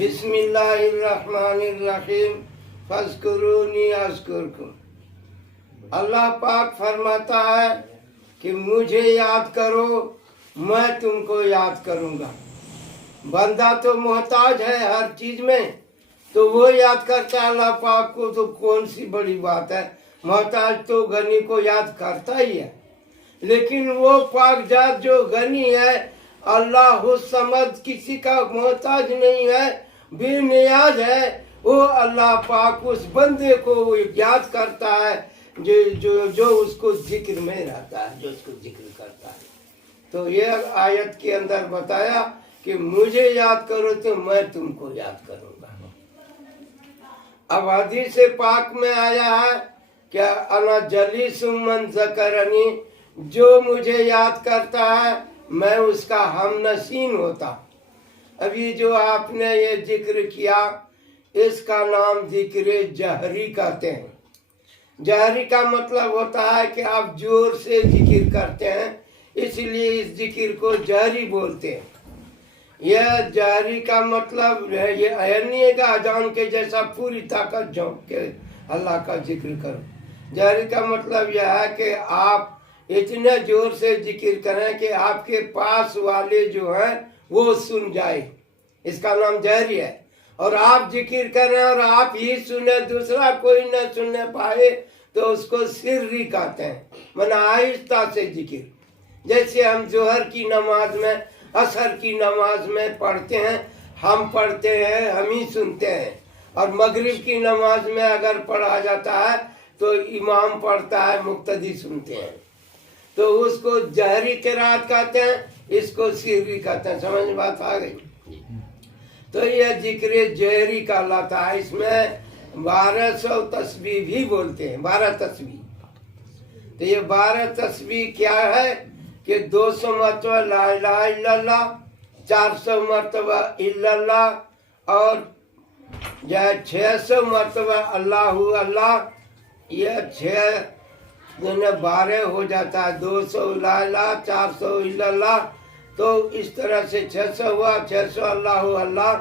बिस्मिल्लाहिर्रहमानिर्रहीम फज़्कुरूनी अज़्कुरकुम। अल्लाह पाक फरमाता है कि मुझे याद करो, मैं तुमको याद करूँगा। बंदा तो मोहताज है हर चीज़ में, तो वो याद करता है अल्लाह पाक को, तो कौन सी बड़ी बात है। मोहताज तो गनी को याद करता ही है, लेकिन वो पाक जात जो गनी है, अल्लाह समद, किसी का मोहताज नहीं है, बेनियाज है, वो अल्लाह पाक उस बंदे को वो याद करता है जो उसको जिक्र में रहता है, जो उसको जिक्र करता है। तो ये आयत के अंदर बताया कि मुझे याद करो तो मैं तुमको याद करूंगा। अब हदीस पाक में आया है क्या, अना जलीसुम मन ज़करनी, जो मुझे याद करता है मैं उसका हमनशीन होता। अभी जो आपने ये जिक्र किया, इसका नाम जिक्र जहरी कहते हैं। जहरी का मतलब होता है कि आप जोर से जिक्र करते हैं, इसलिए इस जिक्र को जहरी बोलते हैं। यह जहरी का मतलब है, ये अयनिए का अजान के जैसा पूरी ताकत झोंक के अल्लाह का जिक्र करो। जहरी का मतलब यह है कि आप इतने जोर से जिक्र करें कि आपके पास वाले जो हैं वो सुन जाए, इसका नाम जहरी है। और आप जिक्र करें और आप ही सुने, दूसरा कोई न सुनने पाए, तो उसको सिर्री कहते हैं, माना आहिस्ता से जिक्र। जैसे हम जोहर की नमाज में, असर की नमाज में पढ़ते हैं, हम पढ़ते हैं, हम ही सुनते हैं। और मगरिब की नमाज में अगर पढ़ा जाता है तो इमाम पढ़ता है, मुक्तदी सुनते हैं। तो उसको जहरी किरात कहते हैं, इसको सिर्री कहते हैं। समझ में बात आ गई? तो यह जिक्र जहरी कहलाता है। इसमें 1200 तस्बीह भी बोलते हैं, 12 तस्बीह। तो ये 12 तस्बीह क्या है कि 200 मरतबा ला इलाहा इल्लल्लाह, 400 मरतबा इल्लल्लाह, और 600 मरतबा अल्लाहु अल्लाह। यह 6 12 हो जाता है, 200 ला इलाहा, 400 इल्लल्लाह, तो इस तरह से 600 हुआ, 600 अल्लाहु अल्लाह।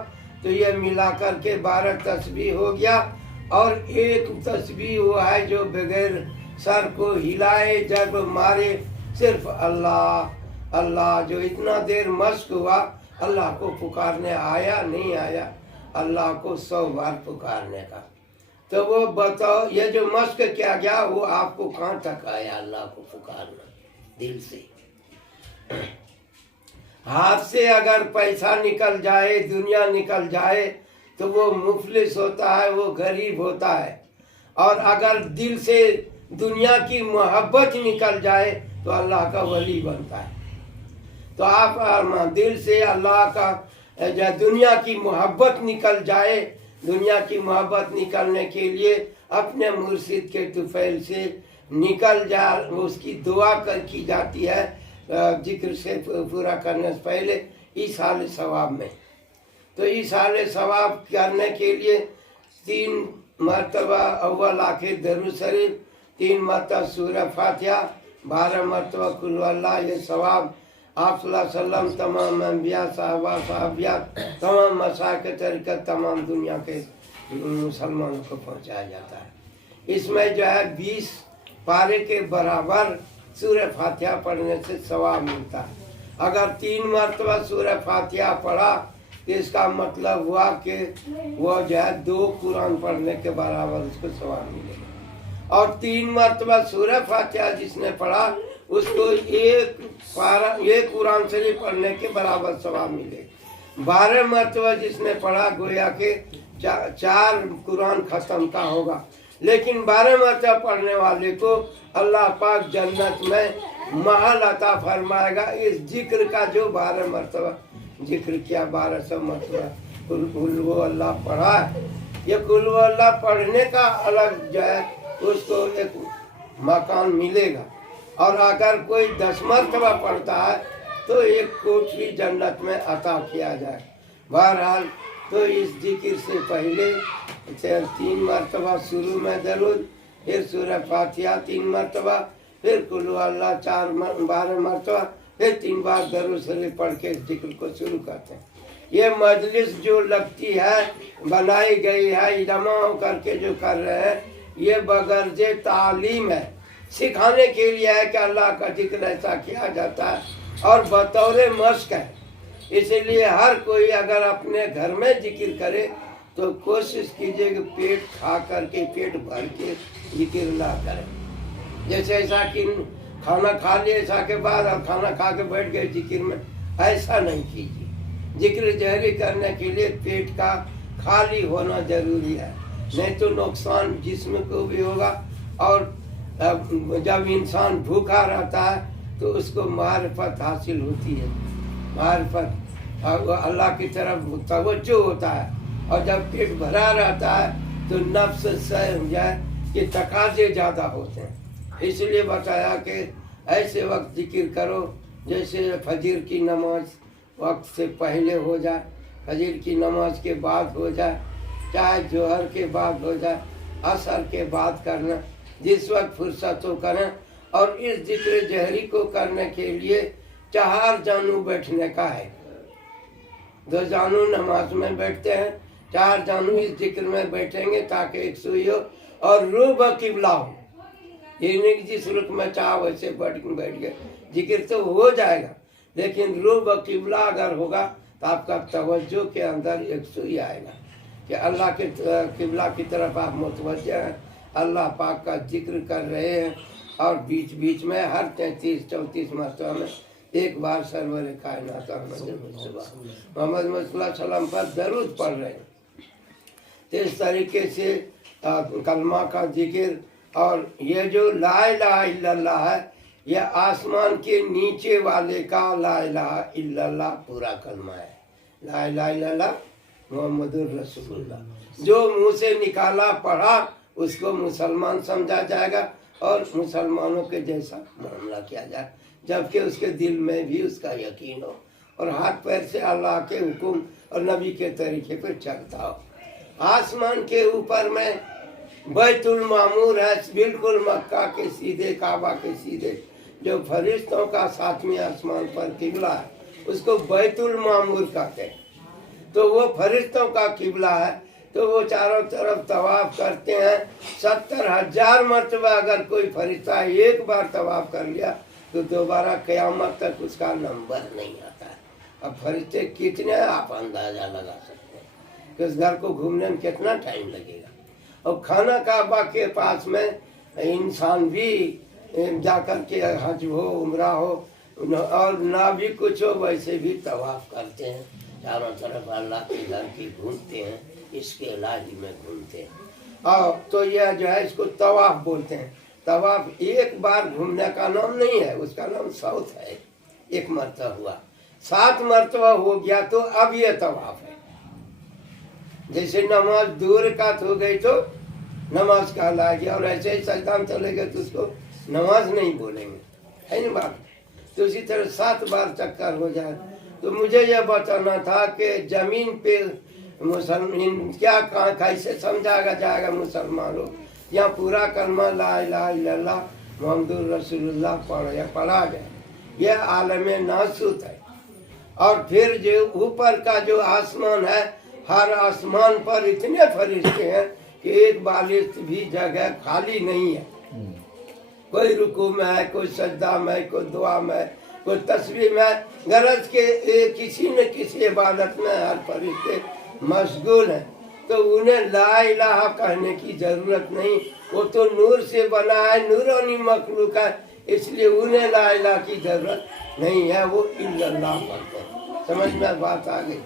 तो ये मिलाकर के 12 तस्बीह हो गया। और एक तस्बीह हुआ है जो बगैर सर को हिलाए, जब मारे, सिर्फ अल्लाह अल्लाह। जो इतना देर मश्क हुआ, अल्लाह को पुकारने आया नहीं आया, अल्लाह को 100 बार पुकारने का। तो वो बताओ, ये जो मश्क किया गया वो आपको कहाँ तक आया अल्लाह को पुकारना दिल से। हाथ से अगर पैसा निकल जाए, दुनिया निकल जाए, तो वो मुफलिस होता है, वो गरीब होता है। और अगर दिल से दुनिया की मोहब्बत निकल जाए तो अल्लाह का वली बनता है। तो आप दिल से अल्लाह का, दुनिया की मोहब्बत निकल जाए, दुनिया की मोहब्बत निकलने के लिए अपने मुर्शिद के तुफैल से निकल जा, उसकी दुआ की जाती है जिक्र से पूरा करने से पहले इस हाल सवाब में। तो इस हाल सवाब करने के लिए 3 मरतबा अव्वल आखिर दरूद शरीफ, 3 मरतबा सूरह फातिहा, 12 मरतबा कुल अल्लाह। ये सवाब आप सल्लल्लाहु अलैहि वसल्लम, तमाम अंबिया, साहबा, साहबियात, तमाम मसाइक के तरीके तमाम दुनिया के मुसलमानों को पहुंचाया जाता है। इसमें जो है 20 पारे के बराबर सूरह फातिहा पढ़ने से सवाब मिलता है। अगर 3 मरतबा सूरह फातिहा पढ़ा तो इसका मतलब हुआ कि वो जो है 2 कुरान पढ़ने के बराबर उसको सवाब मिलेगा। और 3 मरतबा सूरह फातिहा जिसने पढ़ा, उसको एक कुरान शरीफ पढ़ने के बराबर सवाब मिलेगा। 12 मरतबा जिसने पढ़ा, गोया के 4 कुरान खत्म का होगा। लेकिन 12 मरतबा पढ़ने वाले को अल्लाह पाक जन्नत में महल अता फरमाएगा। इस जिक्र का जो 12 मरतबा जिक्र किया, 1200 मरतबा कुल वो अल्लाह पढ़ा है। ये कुल वो अल्लाह पढ़ने का अलग जो है उसको एक मकान मिलेगा। और अगर कोई 10 मरतबा पढ़ता है तो एक कोठरी जन्नत में अता किया जाए। बहरहाल, तो इस जिक्र से पहले 3 मरतबा शुरू में दरूद, फिर सूरह फातिहा 3 मरतबा, फिर कुल अल्लाह 12 मरतबा, फिर 3 बार दरूद शरीफ पढ़ के इस जिक्र को शुरू करते हैं। یہ مجلس جو لگتی ہے بنائی گئی ہے جمع ہو کر کے جو کر رہے ہیں یہ بغرض تعلیم ہے، سکھانے کے لیے ہے کہ اللہ کا ذکر ایسا کیا جاتا ہے اور بطور مشق ہے۔ اس لیے ہر کوئی اگر اپنے گھر میں ذکر کرے تو کوشش کیجئے کہ پیٹ کھا کر کے پیٹ بھر کے ذکر نہ کرے، جیسے ایسا کہ کھانا کھا لیا ایسا کے بعد اور کھانا کھا کے بیٹھ گئے ذکر میں، ایسا نہیں کیجیے۔ ذکر جہری کرنے کے لیے پیٹ کا خالی ہونا ضروری ہے، نہیں تو نقصان جسم کو بھی ہوگا، اور جب انسان بھوکا رہتا ہے تو اس کو معرفت حاصل ہوتی ہے، معرفت اللہ کی طرف توجہ ہوتا ہے، اور جب پیٹ بھرا رہتا ہے تو نفس سے کہ تقاضے زیادہ ہوتے ہیں۔ اس لیے بتایا کہ ایسے وقت ذکر کرو جیسے فجر کی نماز وقت سے پہلے ہو جائے، فجر کی نماز کے بعد ہو جائے، چاہے ظہر کے بعد ہو جائے، عصر کے بعد کرنا، جس وقت فرصت ہو کریں۔ اور اس ذکر جہری کو کرنے کے لیے 4 جانو بیٹھنے کا ہے، 2 جانو نماز میں بیٹھتے ہیں، 4 جانو اس ذکر میں بیٹھیں گے تاکہ ایک سوئی ہو اور رو بقبلہ ہو، یہ نہیں کہ جس رخ میں چاہو ویسے بیٹھ گئے، ذکر تو ہو جائے گا لیکن رو بقبلہ اگر ہوگا تو آپ کا توجہ کے اندر ایک سوئی آئے گا کہ اللہ کے قبلہ کی طرف آپ متوجہ ہیں، اللہ پاک کا ذکر کر رہے ہیں، اور بیچ بیچ میں ہر 33-34 مرتبہ میں ایک بار سرور کائنات محمد صلی اللہ علیہ وسلم پر درود پڑھ رہے ہیں۔ تو اس طریقے سے کلمہ کا ذکر، اور یہ جو لا الہ الا اللہ ہے یہ آسمان کے نیچے والے کا لا الہ الا اللہ پورا کلمہ ہے، لا الہ الا اللہ محمد الرسول اللہ۔ جو منہ سے نکالا پڑھا اس کو مسلمان سمجھا جائے گا اور مسلمانوں کے جیسا معاملہ کیا جائے، جبکہ اس کے دل میں بھی اس کا یقین ہو اور ہاتھ پیر سے اللہ کے حکم اور نبی کے طریقے پر چلتا ہو۔ آسمان کے اوپر میں بیت المعمور ہے، بالکل مکہ کے سیدھے، کعبہ کے سیدھے، جو فرشتوں کا 7ویں آسمان پر قبلہ ہے اس کو بیت المعمور کہتے ہیں۔ تو وہ فرشتوں کا قبلہ ہے، تو وہ چاروں طرف طواف کرتے ہیں 70,000 مرتبہ۔ اگر کوئی فرشتہ ایک بار طواف کر لیا تو دوبارہ قیامت تک اس کا نمبر نہیں آتا ہے۔ اب فرشتے کتنے آپ اندازہ لگا سکتے ہیں کہ اس گھر کو گھومنے میں کتنا ٹائم لگے گا۔ اور خانہ کعبہ کے پاس میں انسان بھی جا کر کے حج ہو، عمرہ ہو، اور نہ بھی کچھ ہو ویسے بھی طواف کرتے ہیں، چاروں طرف اللہ کے گھر کی گھومتے ہیں، اس کے الہی میں گھومتے ہیں۔ تو یہ جو ہے اس کو طواف بولتے ہیں۔ طواف ایک بار گھومنے کا نام نہیں ہے، اس کا نام سوت ہے، 1 مرتبہ ہوا، 7 مرتبہ ہو گیا تو اب یہ طواف ہے۔ جیسے نماز 2 رکعت ہو گئی تو نماز کہلائے گی، اور ایسے ہی سجدہ میں چلے گئے تو اس کو نماز نہیں بولیں گے، ہے نا بات؟ تو اسی طرح 7 بار چکر ہو جائے۔ تو مجھے یہ بتانا تھا کہ زمین پہ مسلمان کیا کیسے سمجھا جائے گا مسلمانوں، یا پورا کلمہ لا الہ الا اللہ محمد الرسول اللہ پڑھا جائے، یہ عالم ناسوت ہے۔ اور پھر جو اوپر کا جو آسمان ہے، ہر آسمان پر اتنے فرشتے ہیں کہ ایک بالشت بھی جگہ خالی نہیں ہے، کوئی رکوع میں ہے، کوئی سجدہ میں، کوئی دعا میں، کوئی تسبیح میں، غرض کے کسی نہ کسی عبادت میں ہر فرشتے مشغول ہیں۔ تو انہیں لا الہ کہنے کی ضرورت نہیں، وہ تو نور سے بنا ہے، نورانی مخلوق ہے، اس لیے انہیں لا الہ کی ضرورت نہیں ہے، وہ الا اللہ پڑھتے ہیں۔ سمجھ میں بات آ گئی؟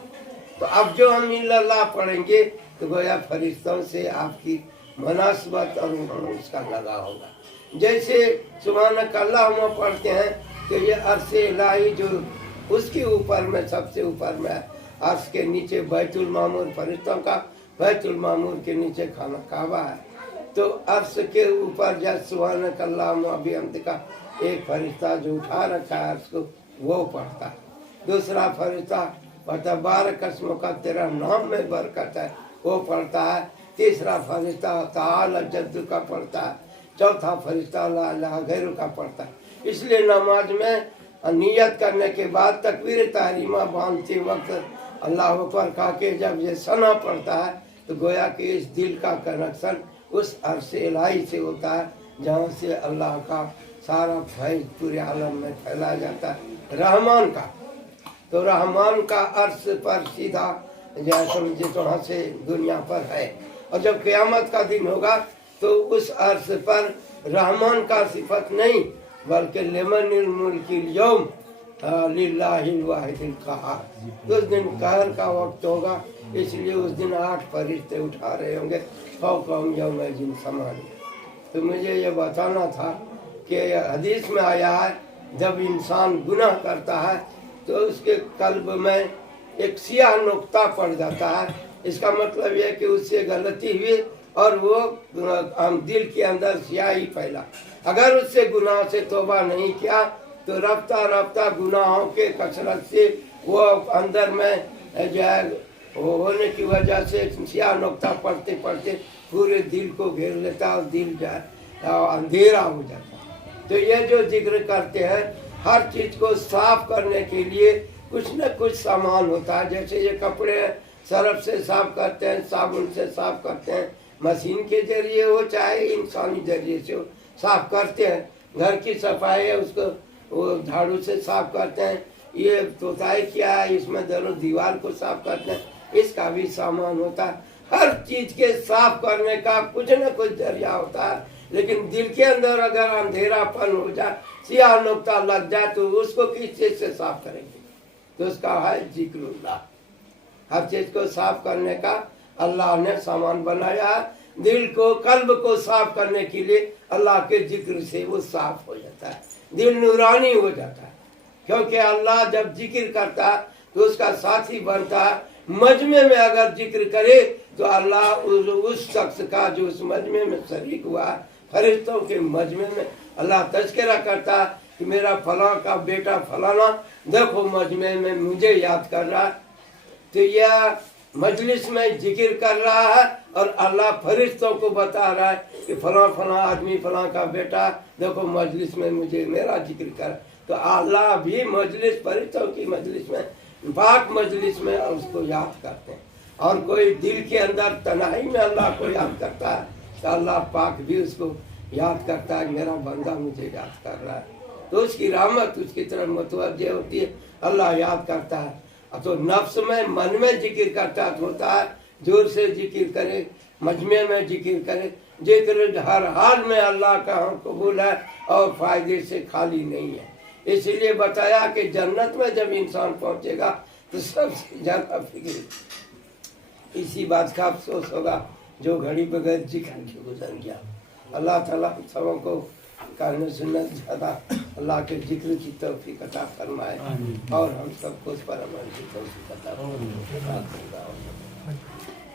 تو اب جو ہم الا اللہ پڑھیں گے تو گویا فرشتوں سے آپ کی مناسبت اور اس کا لگا ہوگا۔ جیسے سبحانک اللہم پڑھتے ہیں تو یہ عرش الہی جو اس کے اوپر میں سب سے اوپر میں، عرش کے نیچے بیت المعمور فرشتوں کا، بیت المعمور کے نیچے خانہ کعبہ ہے۔ تو عرش کے اوپر جب سبحانک اللہم و بحمدک ایک فرشتہ جو اٹھا رکھا ہے عرش کو وہ پڑھتا ہے، دوسرا فرشتہ تبارک اسمک تیرا نام میں برکت ہے وہ پڑھتا ہے، تیسرا فرشتہ تعالی جدک کا پڑھتا ہے، چوتھا فرشتہ لا الہ غیرک کا پڑھتا ہے۔ اس لیے نماز میں نیت کرنے کے بعد تکبیر تحریمہ باندھتے وقت अल्लाह अकबर कहा के जब ये सना पड़ता है तो गोया कि इस दिल का कनेक्शन उस अर्श इलाही से होता है जहाँ से अल्लाह का सारा फैज पूरे आलम में फैला जाता है रहमान का। तो रहमान का अर्श पर सीधा जैसे समझे तो वहाँ से दुनिया पर है। और जब क़यामत का दिन होगा तो उस अर्श पर रहमान का सिफत नहीं बल्कि लिमनिल मुल्किल यौम लिल्लाहिल वाहिदिल क़हार। उस दिन कहर का वक्त होगा, इसलिए उस दिन 8 फरिश्ते उठा रहे होंगे फौक़हुम यौमइज़िन समानी। तो मुझे ये बताना था कि हदीस में आया है जब इंसान गुनाह करता है तो उसके कल्ब में एक सियाह नुक्ता पड़ जाता है। इसका मतलब यह कि उससे गलती हुई और वो दिल के अंदर स्याही फैला। अगर उससे गुनाह से तौबा नहीं किया तो रफ्ता रफ्ता गुनाहों के कसरत से वो अंदर में जो है होने की वजह से स्याह नुक्ता पढ़ते पढ़ते पूरे दिल को घेर लेता और दिल जो है अंधेरा हो जाता। तो ये जो जिक्र करते हैं हर चीज को साफ करने के लिए कुछ न कुछ सामान होता है। जैसे ये कपड़े सरफ से साफ करते हैं, साबुन से साफ करते हैं, मशीन के जरिए हो चाहे इंसानी जरिए से हो साफ करते हैं। घर की सफाई है उसको वो झाड़ू से साफ करते हैं। ये तोताई किया है इसमें दोनों दीवार को साफ करते हैं, इसका भी सामान होता है। हर चीज के साफ करने का कुछ न कुछ जरिया होता है। लेकिन दिल के अंदर अगर अंधेरापन हो जाए, सियाह नुक्ता लग जाए तो उसको किस चीज से साफ करेंगे? तो उसका है जिक्रुल्लाह। हर चीज को साफ करने का अल्लाह ने सामान बनाया। दिल को कल्ब को साफ करने के लिए अल्लाह के जिक्र से वो साफ हो जाता है, दिल नूरानी हो जाता है। क्योंकि अल्लाह जब जिक्र करता है तो उसका साथी बनता है। मजमे में अगर जिक्र करे तो अल्लाह उस शख्स का जो उस मजमे में शरीक हुआ है, फरिश्तों के मजमे में अल्लाह तज़किरा करता है कि मेरा फलां का बेटा फलाना देखो मजमे में मुझे याद कर रहा है। तो यह मजलिस में जिक्र कर रहा है और अल्लाह फरिश्तों को बता रहा है कि फलां फलां आदमी फलां का बेटा देखो मजलिस में मुझे मेरा जिक्र कर। तो अल्लाह भी मजलिस फरिश्तों की मजलिस में पाक मजलिस में उसको याद करते हैं। और कोई दिल के अंदर तन्हाई में अल्लाह को याद करता है तो अल्लाह पाक भी उसको याद करता है मेरा बंदा मुझे याद कर रहा है। तो उसकी रहमत उसकी तरफ मुतवज्जे होती है, अल्लाह याद करता है। तो नफ्स में मन में जिक्र करता होता है, जोर से जिक्र करे, मजमे में जिक्र करे। जिक्र हर हाल में अल्लाह का कबूल है और फायदे से खाली नहीं है। इसलिए बताया कि जन्नत में जब इंसान पहुंचेगा तो सबसे ज्यादा फिक्र इसी बात का अफसोस होगा जो घड़ी बगैर जिक्र के गुजर गया। अल्लाह ताला सबों को कहने सुनने ज्यादा अल्लाह के जिक्र की तौफीक अता फरमाए और हम सबको उस पर अमल की तौफीक अता फरमाए।